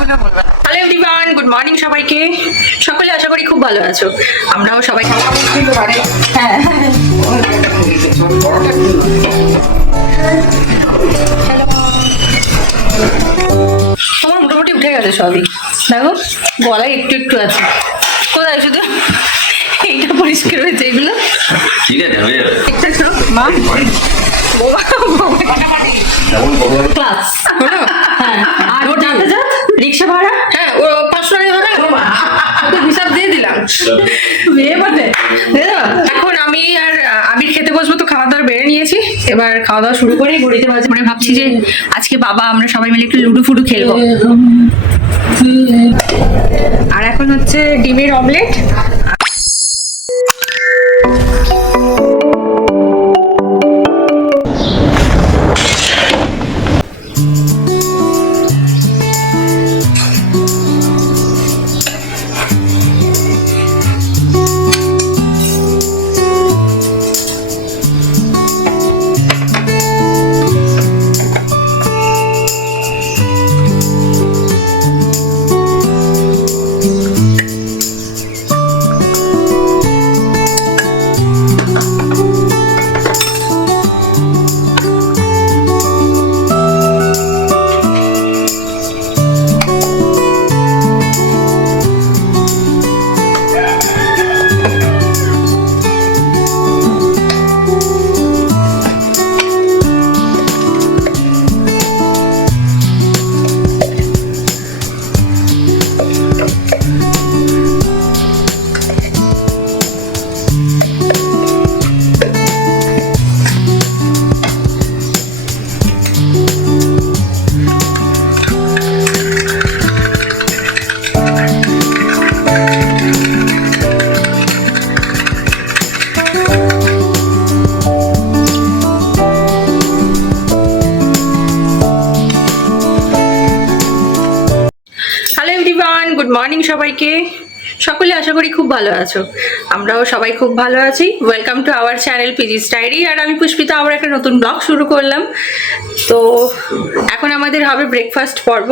Hello everyone, good morning সবাইকে। সকলে আশা করি খুব ভালো আছো। আমরাও সবাই হ্যাঁ। তোমার মোটামুটি উঠে গেছে সবই, দেখো গলায় একটু একটু আছে। কোথায় শুধু এইটা পরিষ্কার হয়েছে, এগুলো ঠিক আছে হয়ে যাবে। মা ক্লাস হলো। হ্যাঁ, আর ওর যাতায়াত রিক্সা ভাড়া, হ্যাঁ ও 500 টাকা ভাড়া, হিসাব দিয়ে দিলাম। বিয়ে বটে। এখন আমি আর আবির খেতে বসবো, তো খাওয়া দাওয়া বেড়ে নিয়েছি। এবার খাওয়া দাওয়া শুরু করে ঘড়িতে বাজে মানে ভাবছি যে আজকে বাবা আমরা সবাই মিলে একটু লুডো ফুডু খেলবো। আর এখন হচ্ছে ডিমের অমলেট। গুড মর্নিং সবাইকে। সকলে আশা করি খুব ভালো আছো। আমরাও সবাই খুব ভালো আছি। ওয়েলকাম টু আওয়ার চ্যানেল পিজিস ডায়েরি। আর আমি পুষ্পিতা আবার একটা নতুন ব্লগ শুরু করলাম। তো এখন আমাদের হবে ব্রেকফাস্ট পর্ব।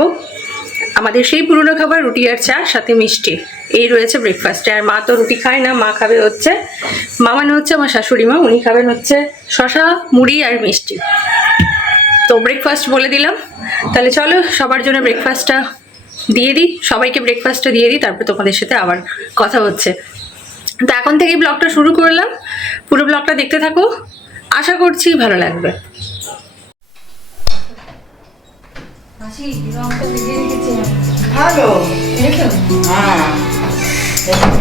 আমাদের সেই পুরনো খাবার রুটি আর চা সাথে মিষ্টি, এই রয়েছে ব্রেকফাস্টে। আর মা তো রুটি খায় না, মা খাবে হচ্ছে মামানো হচ্ছে আমার শাশুড়ি মা, উনি খাবেন হচ্ছে শশা মুড়ি আর মিষ্টি। তো ব্রেকফাস্ট বলে দিলাম, তাহলে চলো সবার জন্য ব্রেকফাস্টটা দিয়ে দিই, সবাইকে ব্রেকফাস্টটা দিয়ে দিই, তারপর তোমাদের সাথে আবার কথা হচ্ছে। তো এখন থেকে ব্লগটা শুরু করলাম, পুরো ব্লগটা দেখতে থাকো, আশা করছি ভালো লাগবে। ভালো হ্যাঁ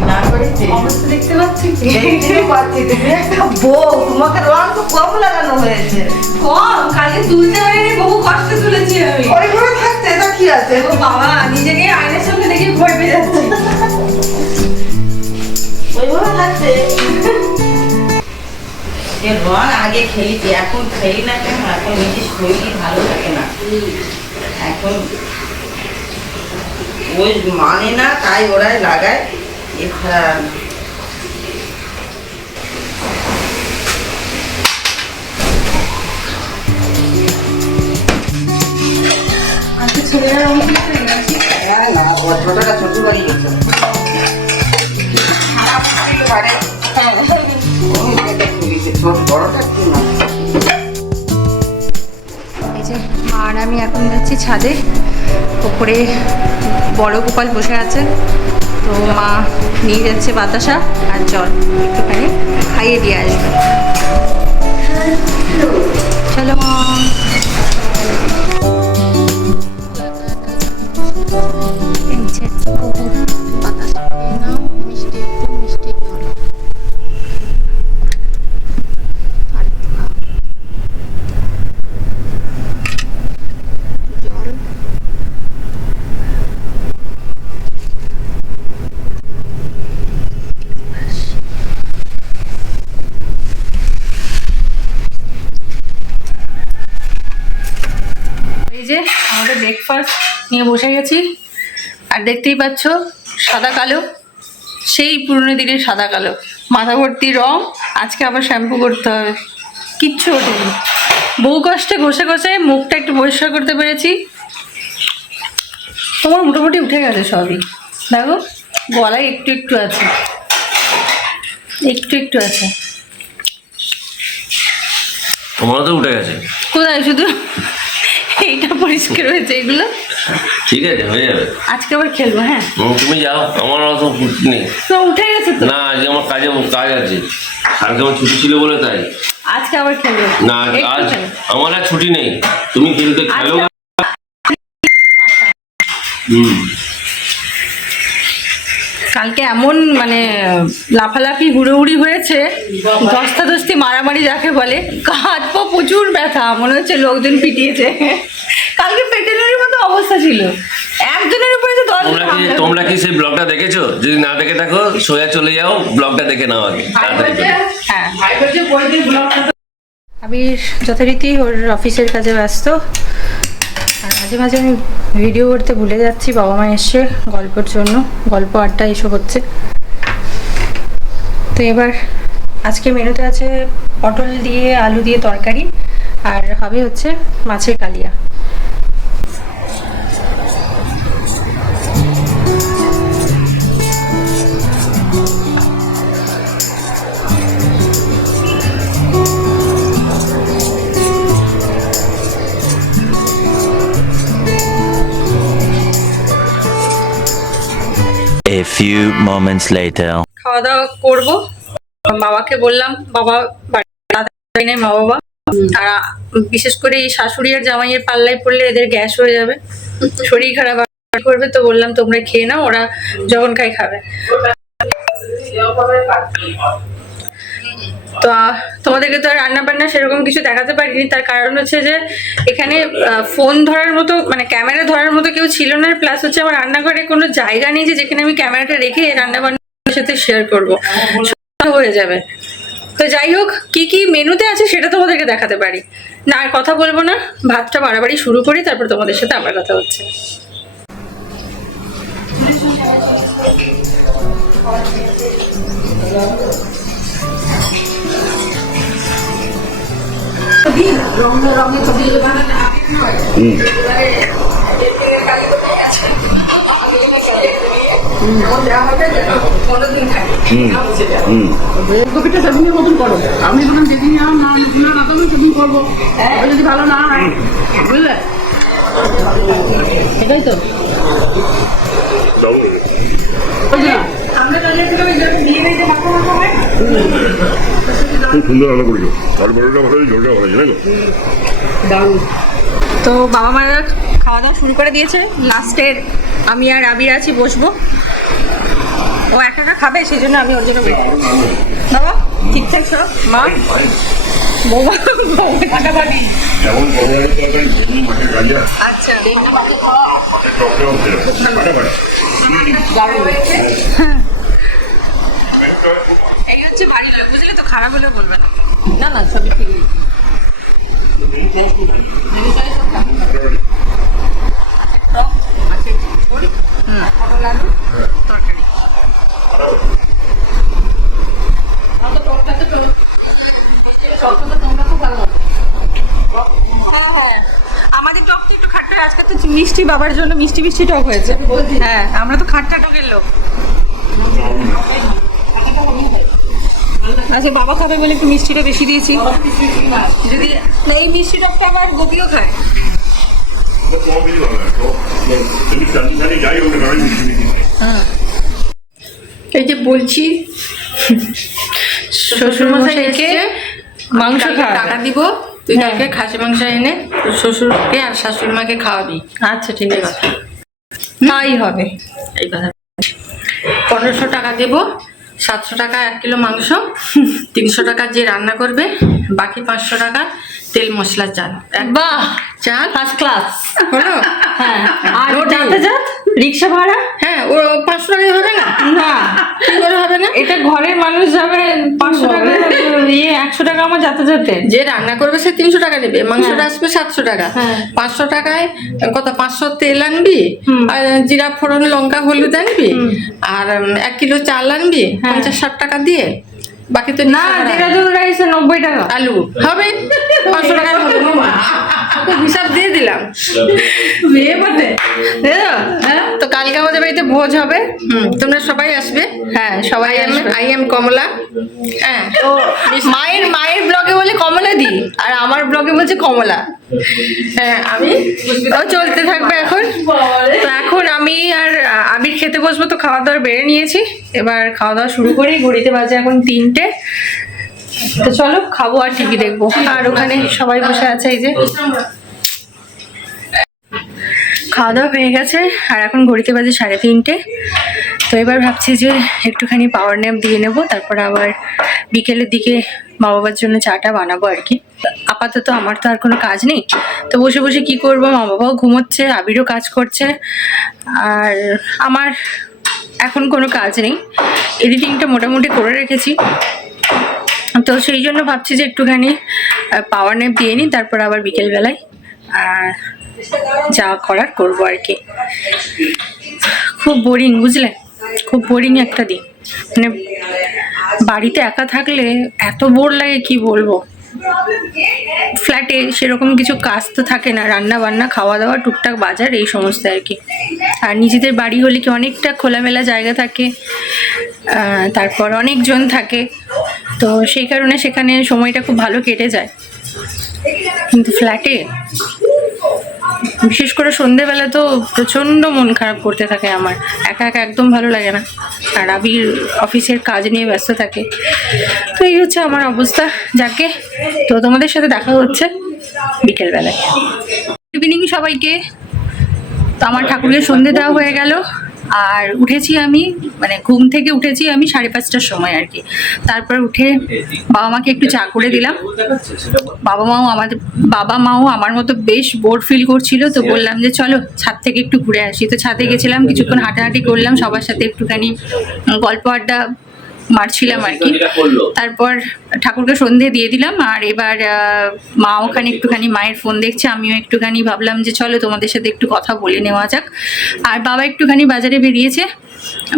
না করেছি অবস্থা দেখতে পাচ্ছি, দেখতেও পাচ্ছি তুমি একটা বউ, তোমাকে রং তো কম লাগানো হয়েছে। কম কালকে তুলতে পারিনি, বহু কষ্টে তুলেছি আমি। ওইভাবে থাকতে এটা কি আছে? ও বাবা, নিজেকে আয়নার সামনে দেখে ভয় পেয়ে যাচ্ছে। ওইভাবে থাকতে এ রং আগে খেলিছি, এখন খেলি না কেন? এখন নিজের শরীর ভালো থাকে না, এখন ওই মানে না, তাই ওরাই লাগায়। এছাড়া আজকে ছেলেরা রং খেলতে গেছি। হ্যাঁ না, ছোটটা ছোট বাড়ি গেছে বড়টা একটু না। এই যে মা আর আমি এখন যাচ্ছি ছাদে, ওপরে বড় গোপাল বসে আছে। তো মা নিয়ে যাচ্ছে বাতাসা আর জল, একটুখানি খাইয়ে দিয়ে আসবে। চলো মা। এই যে বাতাসা খেয়ে নাও, মিষ্টি একটু মিষ্টি জল আর একটু খাও। জল যে আমাদের ব্রেকফাস্ট নিয়ে বসে গেছি। আর দেখতেই পাচ্ছ সাদা কালো, সেই পুরনো দিনের সাদা কালো, মাথা ভর্তি রং। আজকে আবার শ্যাম্পু করতে হবে, কিচ্ছু ওঠেনি। বহু কষ্টে ঘষে ঘষে মুখটা একটু পরিষ্কার করতে পেরেছি। তোমার মোটামুটি উঠে গেছে সবই, দেখো গলায় একটু একটু আছে, একটু একটু আছে। তোমারও তো উঠে গেছে। কোথায়? শুধু এইটা পরিষ্কার হয়েছে, এগুলো ঠিক আছে, হয়ে যাবে। আজকে আবার খেলবো। হ্যাঁ তুমি যাও, আমার অত নেই। তো উঠে গেছে তো। না, আজকে আমার কাজ আছে। কালকে আমার ছুটি ছিল বলে তাই। আজকে আবার খেলবো না, একটু আজ খেলো। আমার আর ছুটি নেই। তুমি খেলতে খেলো। কালকে এমন মানে লাফালাফি হুড়োহুড়ি হয়েছে, ধস্তাধস্তি মারামারি যাকে বলে, হাত পা প্রচুর ব্যথা, মনে হচ্ছে লোকজন পিটিয়েছে। কালকে পেটেলের মতো অবস্থা ছিল, একজনের উপরে যে দশ তোমরা কি সেই ব্লগটা দেখেছো? যদি না দেখে থাকো, সোজা চলে যাও, ব্লগটা দেখে নাও আগে। হ্যাঁ, আবির যথারীতি ওর অফিসের কাজে ব্যস্ত, আর মাঝে মাঝে আমি ভিডিও করতে ভুলে যাচ্ছি। বাবা মা এসছে গল্পের জন্য, গল্প আড্ডা এসব হচ্ছে। তো এবার আজকে মেনুতে আছে পটল দিয়ে আলু দিয়ে তরকারি, আর হবে হচ্ছে মাছের কালিয়া। A few moments later. খাওয়া দাওয়া করবো, বাবাকে বললাম, বাবা বাড়ি নেই, মা বাবা। আর বিশেষ করে এই শাশুড়ি আর জামাইয়ের পাল্লায় পড়লে এদের গ্যাস হয়ে যাবে, শরীর খারাপ করবে। তো বললাম তোমরা খেয়ে নাও, ওরা যখন খাই খাবে। তো তোমাদেরকে তো আর রান্না বান্না সেরকম কিছু দেখাতে পারিনি, তার কারণ হচ্ছে যে এখানে ফোন ধরার মতো মানে ক্যামেরা ধরার মতো কেউ ছিল না, প্লাস হচ্ছে আমার রান্নাঘরে কোনো জায়গা নেই যে যেখানে আমি ক্যামেরাটা রেখে রান্না বান্নার সাথে শেয়ার করবো, হয়ে যাবে। তো যাই হোক, কি কি মেনুতে আছে সেটা তোমাদেরকে দেখাতে পারি না, আর কথা বলবো না, ভাতটা বাড়াবাড়ি শুরু করি, তারপর তোমাদের সাথে আবার কথা হচ্ছে। কপিটা সেদিনের মতন করো, আমি বললাম যেদিন না না না তুমি সেদিন করবো, যদি ভালো না হয়, বুঝলে? এটাই তো খুব সুন্দর রান্না করেছো, আর বড়টা ভালো, ঝোলটা ভালো, জানো? তো বাবা মারা খাওয়া দাওয়া শুরু করে দিয়েছে, লাস্টের আমি আর আবির আছি বসবো। ও একা একা খাবে, সেই জন্য আমি ওর জন্য wait করছি। বাবা ঠিকঠাক সব? মা বৌমা ফাটাফাটি। যেমন পনেরো তরকারি মাছের কালিয়া, আচ্ছা মাছের টকটাও ফাটাফাটি। এই হচ্ছে বাড়ির লোক, বুঝলে তো, খারাপ হলেও বলবে না। না না সবই ঠিক। তরকারি আমাদের টকটা একটু খাট্টা, আজকে তো মিষ্টি বাবার জন্য মিষ্টি মিষ্টি টক হয়েছে। হ্যাঁ, আমরা তো খাট্টা টকের লোক। আচ্ছা, বাবা খাবে বলে একটু মিষ্টিটা বেশি দিয়েছি। যদি না এই মিষ্টি টকটা আবার গোপিও খায়। এই যে বলছি শ্বশুরমশাইকে মাংস টাকা দিব, তুই কালকে খাসি মাংস এনে শ্বশুরকে আর শাশুড়ি মাকে খাওয়াবি। আচ্ছা ঠিক আছে, তাই হবে। এই কথা 1500 টাকা দেবো, 700 টাকা 1 কিলো মাংস, 300 টাকা যে রান্না করবে, বাকি 500 টাকা তেল মশলা চাল। বাহ, চাল ফার্স্ট ক্লাস হলো। হ্যাঁ, আর যাতায়াত রিক্সা ভাড়া, হ্যাঁ ও 500 টাকায় হবে না? না, কি করে হবে না? এটা ঘরের মানুষ যাবে 500 টাকা, 100 টাকা আমার যাতায়াতে। যে রান্না করবে সে 300 টাকা নেবে, মাংসটা আসবে 700 টাকা। 500 টাকায় কত, 500 তেল আনবি, আর জিরা ফোড়ন লঙ্কা হলুদ আনবি, আর 1 কিলো চাল আনবি 50-60 টাকা দিয়ে, বাকি তো না দেরাদুন রাইস 90 টাকা। আলু হবে 500 টাকা হবে মামা। তো হিসাব দিয়ে দিলাম। বিয়ে করতে হ্যাঁ তো কালকে আমাদের বাড়িতে ভোজ হবে। তোমরা সবাই আসবে। হ্যাঁ সবাই আসবে। আই এম কমলা। হ্যাঁ তো মায়ের ব্লগে বলে কমলা দি, আর আমার ব্লগে বলছে কমলা। হ্যাঁ আমি ও চলতে থাকবে এখন। তো এখন আমি আর আবির খেতে বসবো, তো খাওয়া দাওয়া বেড়ে নিয়েছি, এবার খাওয়া দাওয়া শুরু করি। ঘড়িতে বাজে এখন 3টে। তো চলো খাবো আর টিভি দেখবো। আর ওখানে সবাই বসে আছে, এই যে খাওয়া দাওয়া হয়ে গেছে আর এখন ঘড়িতে বাজে 3:30। তো এবার ভাবছি যে একটুখানি পাওয়ার ন্যাপ দিয়ে নেবো, তারপর আবার বিকেলের দিকে মা বাবার জন্য চাটা বানাবো আর কি। আপাতত আমার তো আর কোনো কাজ নেই, তো বসে বসে কি করব, মা বাবাও ঘুমোচ্ছে, আবিরও কাজ করছে, আর আমার এখন কোনো কাজ নেই। এডিটিংটা মোটামুটি করে রেখেছি, তো সেই জন্য ভাবছি যে একটুখানি পাওয়ার ন্যাপ দিয়ে নিই, তারপর আবার বিকেলবেলায় যা করার করবো আর কি। খুব বোরিং, বুঝলে, খুব বোরিং একটা দিন। মানে বাড়িতে একা থাকলে এত বোর লাগে কি বলবো। ফ্ল্যাটে সেরকম কিছু কাজ তো থাকে না, রান্না বান্না, খাওয়া দাওয়া, টুকটাক বাজার, এই সমস্ত আর কি। আর নিজেদের বাড়ি হলে কি অনেকটা খোলামেলা জায়গা থাকে, তারপর অনেকজন থাকে, তো সেই কারণে সেখানে সময়টা খুব ভালো কেটে যায়। কিন্তু ফ্ল্যাটে বিশেষ করে সন্ধেবেলা তো প্রচণ্ড মন খারাপ করতে থাকে আমার, একা একা একদম ভালো লাগে না। আর আবির অফিসের কাজ নিয়ে ব্যস্ত থাকে, তো এই হচ্ছে আমার অবস্থা। যাকে, তো তোমাদের সাথে দেখা হচ্ছে বিকেলবেলায়। ইভিনিং সবাইকে। তো আমার ঠাকুরের সন্ধে দেওয়া হয়ে গেল, আর উঠেছি আমি, মানে ঘুম থেকে উঠেছি আমি 5:30টার সময় আর কি। তারপর উঠে বাবা মাকে একটু চা করে দিলাম। বাবা মাও আমার মতো বেশ বোর ফিল করছিল, তো বললাম যে চলো ছাদ থেকে একটু ঘুরে আসি। তো ছাদে গেছিলাম, কিছুক্ষণ হাঁটাহাঁটি করলাম, সবার সাথে একটুখানি গল্প আড্ডা মারছিলাম আর কি। তারপর ঠাকুরকে সন্ধে দিয়ে দিলাম, আর এবার মা ওখানে একটুখানি মায়ের ফোন দেখছে, আমিও একটুখানি ভাবলাম যে চলো তোমাদের সাথে একটু কথা বলে নেওয়া যাক। আর বাবা একটুখানি বাজারে বেরিয়েছে,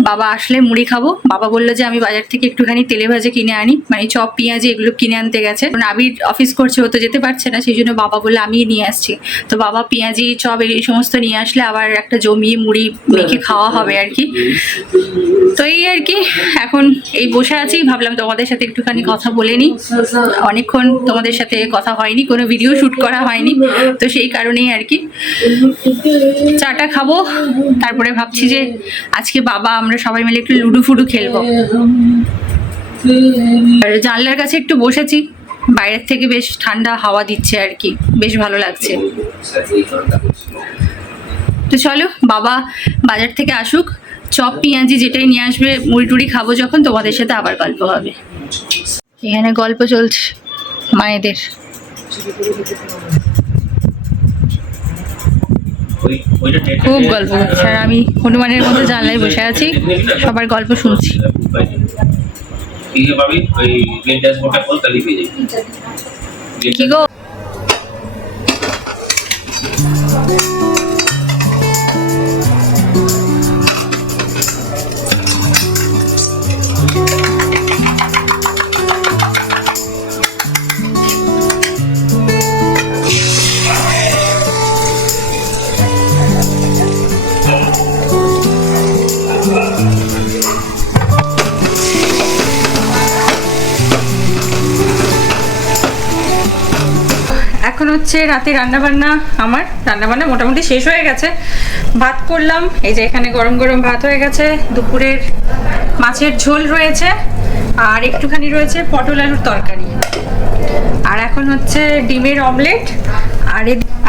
বাবা আসলে মুড়ি খাবো। বাবা বললো যে আমি বাজার থেকে একটুখানি তেলে ভাজা কিনে আনি, মানে চপ পেঁয়াজি এগুলো কিনে আনতে গেছে। কারণ আবির অফিস করছে, ও তো যেতে পারছে না, সেই জন্য বাবা বললো আমি নিয়ে আসছি। তো বাবা পেঁয়াজি চপ এই সমস্ত নিয়ে আসলে আবার একটা জমিয়ে মুড়ি মেখে খাওয়া হবে আর কি। তো এই আর কি, এখন এই বসে আছি, ভাবলাম তোমাদের সাথে একটুখানি কথা বলে নিই। অনেকক্ষণ তোমাদের সাথে কথা হয়নি, কোনো ভিডিও শ্যুট করা হয়নি, তো সেই কারণেই আর কি। চাটা খাবো, তারপরে ভাবছি যে আজকে বাবা আমরা সবাই মিলে একটু লুডো ফুডু খেলবো। আর জানলার কাছে একটু বসেছি, বাইরের থেকে বেশ ঠান্ডা হাওয়া দিচ্ছে আর কি, বেশ ভালো লাগছে। তো চলো বাবা বাজার থেকে আসুক, চপ পেঁয়াজি যেটাই নিয়ে আসবে, মুড়ি টুড়ি খাবো যখন, তোমাদের সাথে আবার গল্প হবে। এখানে গল্প চলছে মায়েদের। খুব গল্প করছে, আর আমি হনুমানের মতো জানলায় বসে আছি, সবার গল্প শুনছি। কি গো, এখন হচ্ছে রাতে রান্নাবান্না। আমার রান্নাবান্না মোটামুটি শেষ হয়ে গেছে। ভাত করলাম, এই যে এখানে গরম গরম ভাত হয়ে গেছে। দুপুরের মাছের ঝোল রয়েছে, আর একটুখানি রয়েছে পটল আলুর তরকারি, আর এখন হচ্ছে ডিমের অমলেট।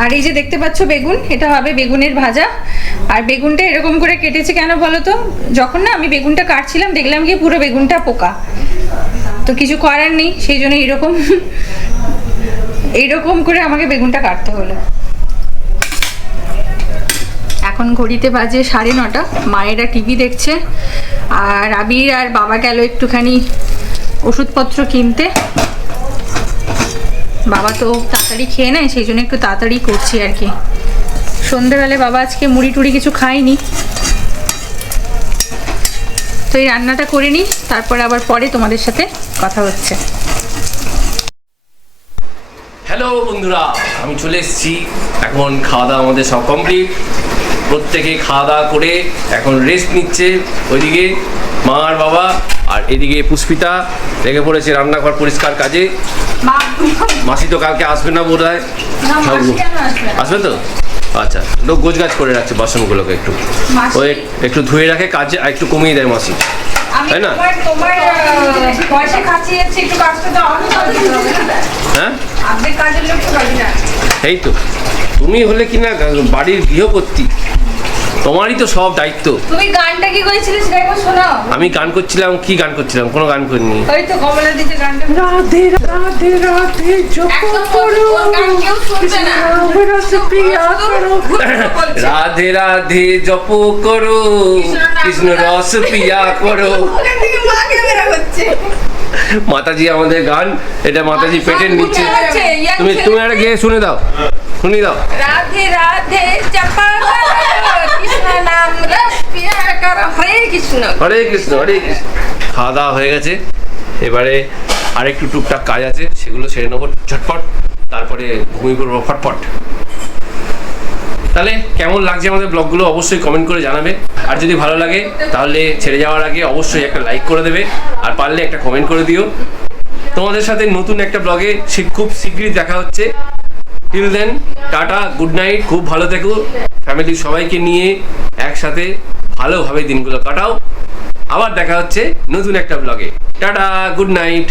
আর এই যে দেখতে পাচ্ছ বেগুন, এটা হবে বেগুনের ভাজা। আর বেগুনটা এরকম করে কেটেছি কেন বলো তো, যখন না আমি বেগুনটা কাটছিলাম দেখলাম কি পুরো বেগুনটা পোকা, তো কিছু করার নেই, সেই জন্য এইরকম করে আমাকে বেগুনটা কাটতে হলো। এখন ঘড়িতে বাজে 9:30, মায়েরা টিভি দেখছে, আর আবির আর বাবা গেল একটুখানি ওষুধপত্র কিনতে। বাবা তো তাড়াতাড়ি খেয়ে নেয়, সেই জন্য একটু তাড়াতাড়ি করছি আর কি। সন্ধেবেলায় বাবা আজকে মুড়ি টুড়ি কিছু খায়নি, তো এই রান্নাটা করে নিই, তারপরে আবার পরে তোমাদের সাথে কথা হচ্ছে। হ্যালো বন্ধুরা, আমি চলে এসেছি। এখন খাওয়া দাওয়া আমাদের সব কমপ্লিট। প্রত্যেকে খাওয়া দাওয়া করে এখন রেস্ট নিচ্ছে। ওইদিকে মা আর বাবা, আর এদিকে পুষ্পিতা লেগে পড়েছে রান্নাঘর পরিষ্কার কাজে। মাসি তো কালকে আসবে না বোধ হয়। আসবে তো? আচ্ছা, লোক গোছগাছ করে রাখছে বাসনগুলোকে, একটু ওই একটু ধুয়ে রাখে, কাজে আর একটু কমিয়ে দেয় মাসি, তাই না? হ্যাঁ, এই তো তুমি হলে কি না বাড়ির গৃহকর্ত্রী, তোমারই তো সব দায়িত্ব। তুমি গানটা কি করেছিলিস সেটা একবার শোনাও। আমি গান করছিলাম, কি গান করছিলাম? কোনো গান করিনি। ওই তো কমলা দিতে গানটা। রাধে রাধে রাধে জপ করো, কেউ শুনবে না। রস প্রিয়া করো। রাধে রাধে জপ করো, কৃষ্ণ রস পিয়া করো। মাতাজি আমাদের গান, এটা মাতাজি পেটের নিচে। তুমি তুমি একটা গিয়ে শুনে দাও, শুনি দাও। রাধে রাধে জপা কৃষ্ণ নাম রস পিয়া করো, হরে কৃষ্ণ। হরে কৃষ্ণ, হরে কৃষ্ণ। খাওয়া দাওয়া হয়ে গেছে, এবারে আরেকটু টুকটাক কাজ আছে, সেগুলো সেরে নেবো ঝটপট, তারপরে ঘুমিয়ে পড়বো ফটফট। তাহলে কেমন লাগছে আমাদের ব্লগগুলো অবশ্যই কমেন্ট করে জানাবে। আর যদি ভালো লাগে তাহলে ছেড়ে যাওয়ার আগে অবশ্যই একটা লাইক করে দেবে, আর পারলে একটা কমেন্ট করে দিও। তোমাদের সাথে নতুন একটা ব্লগে খুব শীঘ্রই দেখা হচ্ছে। Till then, tata, good night. খুব ভালো থেকো, ফ্যামিলির সবাইকে নিয়ে একসাথে ভালোভাবে দিনগুলো কাটাও। আবার দেখা হচ্ছে নতুন একটা ব্লগে। Tata, good night.